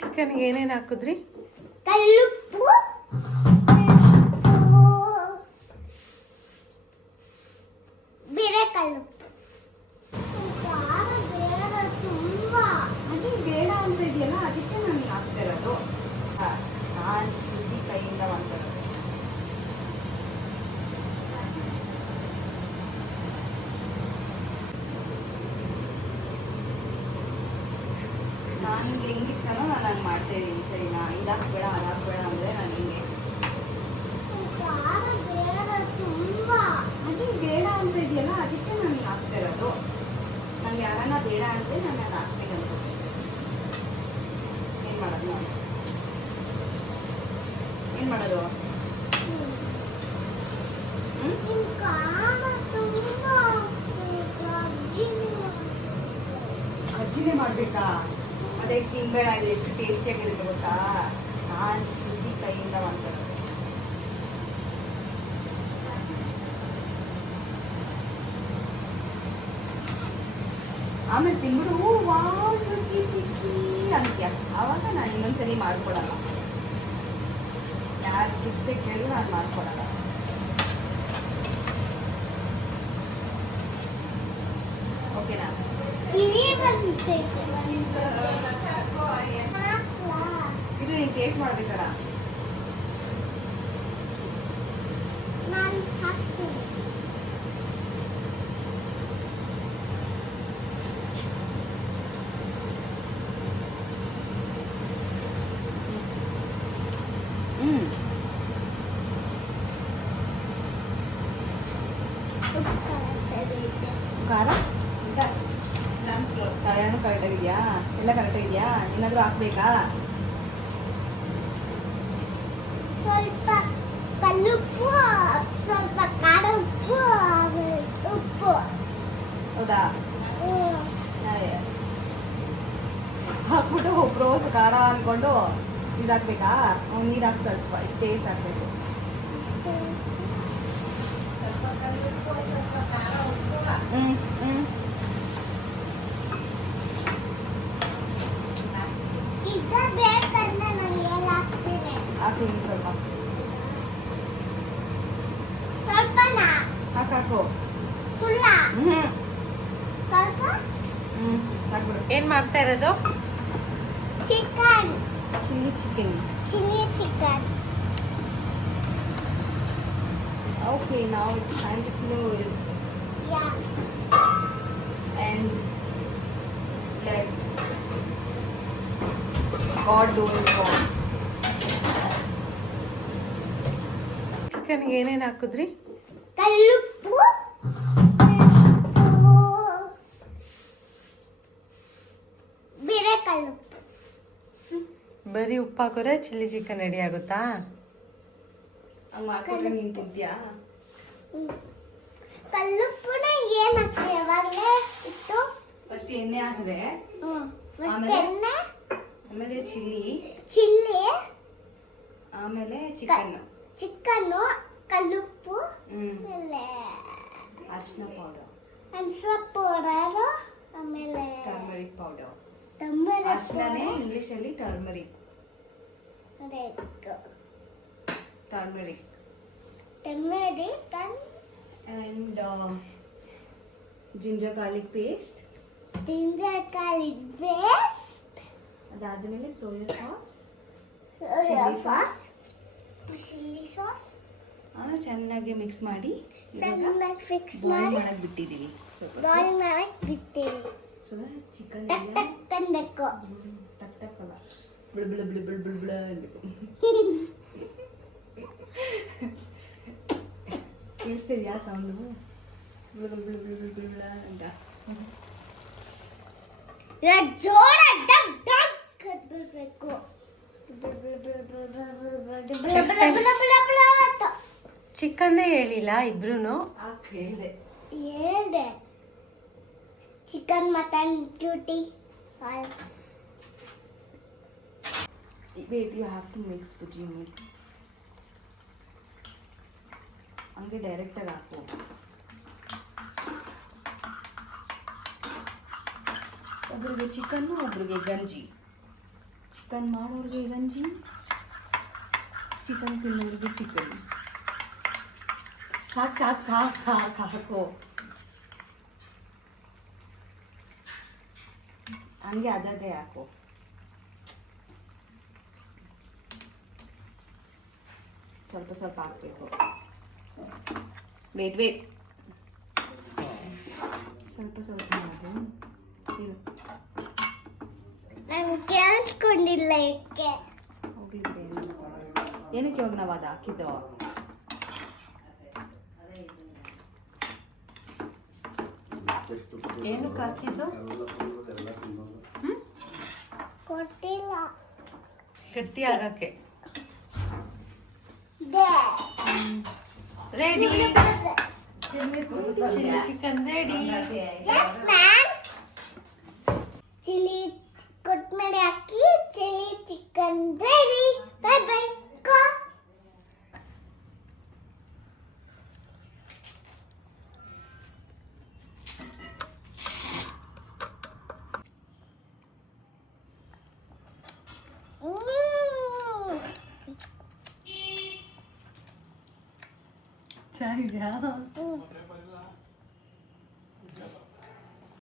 ಚಿಕನ್ಗೆ ಏನೇನು ಹಾಕಿದ್ರಿ? ಕಲ್ಲುಪ್ಪು, ಬೇರೆ ಕಲ್ಲು. ತುಂಬಾ ಅದೇ ಬೇಡ ಅಂತ ಇದೆಯಲ್ಲ, ಅದಕ್ಕೆ ನಾನು ಹಾಕ್ತಾ ಇರೋದು. ನಾನು ಶುದ್ಧಿ ಕೈಯಿಂದ ಮಾಡ್ತಿರೋದು. ನನಗೆ ಹೆಂಗೆ ಇಷ್ಟನೋ ನಾನು ಹಂಗೆ ಮಾಡ್ತಾ ಇದ್ದೀನಿ. ಸರಿನಾ? ಇದಾಕ್ಬೇಡ ಅದಾಕ್ಬೇಡ ಅಂದರೆ ನಾನು ಹಿಂಗೆ ತುಂಬಾ ಅದೇ ಬೇಡ ಅಂತ ಇದೆಯಲ್ಲ, ಅದಕ್ಕೆ ನಾನು ಹಾಕ್ತಾ ಇರೋದು. ನಂಗೆ ಯಾರನ್ನ ಬೇಡ ಅಂದರೆ ನಾನು ಅದು ಹಾಕ್ಬೇಕು ಅನ್ಸುತ್ತೆ. ಏನು ಮಾಡೋದು ನಾನು? ಏನು ಮಾಡೋದು? ಅಜ್ಜಿನೇ ಮಾಡಬೇಕಾ? ಅದಕ್ಕೆ ತಿನ್ಬೇಡ, ಇದು ಎಷ್ಟು ಟೇಸ್ಟಿಯಾಗಿರುತ್ತೆ ಗೊತ್ತಾ? ನಾನು ಶುದ್ಧಿ ಕೈಯಿಂದ ಮಾಡ್ತಾರೆ. ಆಮೇಲೆ ತಿಂಗಳು ವಾವ್ ಶುದ್ಧಿ ಚಿಕ್ಕಿ ಅಂತ್ಯ. ಆವಾಗ ನಾನು ಇನ್ನೊಂದ್ಸರಿ ಮಾಡ್ಕೊಡಲ್ಲ. ಯಾರು ಇಷ್ಟೇ ಕೇಳಿದ್ರು ನಾನು ಮಾಡ್ಕೊಡಲ್ಲ. ಓಕೆನಾ? ಇದು ನೀನು ಟೇಸ್ಟ್ ಮಾಡ್ಬೇಕಲ್ಲ. ನಾನು ಹಾಕ್ತೀನಿ. ಖಾರ ಖಾರನೂ ಕರೆಕ್ಟಾಗಿದೆಯಾ? ಎಲ್ಲ ಕರೆಕ್ಟಾಗಿದೆಯಾ? ಏನಾದರೂ ಹಾಕ್ಬೇಕಾ? ಸ್ವಲ್ಪ ಕಲ್ಲುಪ್ಪು, ಸ್ವಲ್ಪ ಖಾರ ಉಪ್ಪು, ಆಮೇಲೆ ಉಪ್ಪು. ಹೌದಾ? ಹಾಕ್ಬಿಟ್ಟು ರೋಸ್ ಖಾರ ಅಂದ್ಕೊಂಡು ಇದು ಹಾಕ್ಬೇಕಾ? ನೀರು ಹಾಕಿ ಸ್ವಲ್ಪ ಇಷ್ಟು ಟೇಸ್ಟ್ ಹಾಕ್ಬೇಕು. ಈಗ ಬೇಕಂದ್ರೆ ನಾನು ಏನು ಹಾಕ್ತೀನಿ? ಹಾಕ್ತೀನಿ ಸ್ವಲ್ಪ. ಸ್ವಲ್ಪನಾ? ಹಾಕು. ಫುಲ್ಲ? ಸ್ವಲ್ಪ? ಹಾಕ್ಬಿಡು. ಏನು ಮಾಡ್ತಾ ಇರೋದು? Chicken. Chilli chicken. Chilli chicken. Okay, now it's time to close Yes. and let God do His work. ಚಿಕನ್ಗೆ ಏನೇನು ಹಾಕಿದ್ರಿ? ಕಲ್ಲುಪ್ಪು, ಬೇರೆ ಕಲ್ಲು. ಬರೀ ಉಪ್ಪು ಹಾಕಿದ್ರೆ ಚಿಲ್ಲಿ ಚಿಕನ್ ರೆಡಿ ಆಗುತ್ತಾ? ಹಂಗೆ ಮಾಡ್ಕೊಂಡ್ರೆ ನೀನು ತಿಂತೀಯಾ? ಕಲ್ಲುಪ್ಪುನ ಏನು ಹಾಕ್ತೀವಿ ಯಾವಾಗಲೇ ಇಟ್ಟು? ಫಸ್ಟ್ ಎಣ್ಣೆ ಹಾಕಿದೆ, ಫಸ್ಟ್ ಆಮೇಲೆ? ಎಣ್ಣೆ, ಆಮೇಲೆ ಚಿಲ್ಲಿ, ಆಮೇಲೆ ಚಿಕನ್ನು, ಕಲ್ಲುಪ್ಪು, ಆಮೇಲೆ ಆಮೇಲೆ ಅರಿಶಿನ ಪೌಡರ್, ಅರಿಶಿನ ಪೌಡರು, ಆಮೇಲೆ ಟರ್ಮರಿಕ್ ಪೌಡರ್. ಟರ್ಮರಿಕ್ ಅರಿಶಿನನೇ ಇಂಗ್ಲೀಷಲ್ಲಿ turmeric. Turmeric and ginger garlic paste. Ginger garlic paste, ಅದಾದ್ಮೇಲೆ ಸೋಯಾ ಸಾಸ್, ಚಿಲ್ಲಿ ಸಾಸ್ ಚೆನ್ನಾಗಿ ಮಿಕ್ಸ್ ಮಾಡಿ ಚೆನ್ನಾಗಿ ಫಿಕ್ಸ್ ಬಾಯ್ಲ್ ಮಾಡಿ ಮಾಡಕ್ ಬಿಟ್ಟಿದ್ದೀವಿ. ಬಾಯ್ಲ್ ಮಾಡಕ್ ಬಿಡ್ತೀವಿ. ಸೊ ಚಿಕನ್ ಟಕ್ ಟಕ್ ಅನ್ಬೇಕು. ಟಕ್ ಟಕ್ ಅಲ್ಲ, ಬಿಳ ಬಿಳ ಬಿಳ ಬಿಳ ಬಿಳ ಬಿಳ ಅನ್ಬೇಕು. ಕೇಳಿಸ್ತಿದ್ಯಾ ಸೌಂಡು? ಬಿಳ ಬಿಳ ಬಿಳ ಬಿಳ ಬಿಳ ಬಿಳ ಅಂತ. ಜೋರ ಡಕ್ ಡಕ್ ಅನ್ಬೇಕು. ಚಿಕನ್ನೇ ಹೇಳಿಲ್ಲ ಇಬ್ರು? ಹೇಳಿದೆ. ಹೇಳ್ದೆ chicken mutton cutie. Wait, you have to mix, but you mix. ಹಂಗೆ ಡೈರೆಕ್ಟಾಗಿ ಹಾಕು. ಒಬ್ರಿಗೆ ಚಿಕನ್ನು, ಒಬ್ರಿಗೆ ಗಂಜಿ. ಚಿಕನ್ ಮಾಡೋರಿಗೆ ಗಂಜಿ, ಚಿಕನ್ ತಿನ್ನೋರಿಗೆ ಚಿಕನ್. ಸಾಕು ಸಾಕು ಸಾಕು ಸಾಕು ಹಾಕು. ಹಂಗೆ ಅದರದ್ದೇ ಹಾಕು. ಸ್ವಲ್ಪ ಸ್ವಲ್ಪ ಹಾಕಬೇಕು. ವೇಟ್ ವೇಟ್, ಸ್ವಲ್ಪ ಸ್ವಲ್ಪ ಹಾಕು. ಇರು. ನಾನು ಕೇಳಿಸ್ಕೊಂಡಿಲ್ಲ ಏಕೆ. ಹೋಗ್ಲಿ ಬಿಡು. ಏನಕ್ಕೆ ಇವಾಗ ನಾವು ಅದು ಹಾಕಿದ್ದು? ಏನಕ್ಕೆ ಹಾಕಿದ್ದು? ಕೊಟ್ಟಿಲ್ಲ. ಗಟ್ಟಿ ಆಗಕ್ಕೆ. ದೇ. Ready, chilli chicken ready. Yes, ma'am. Chilli ಕೊತ್ತಂಬರಿ ಹಾಕಿ chilli chicken ready. Bye bye. Go. ಚೆನ್ನಾಗಿದ್ಯಾ?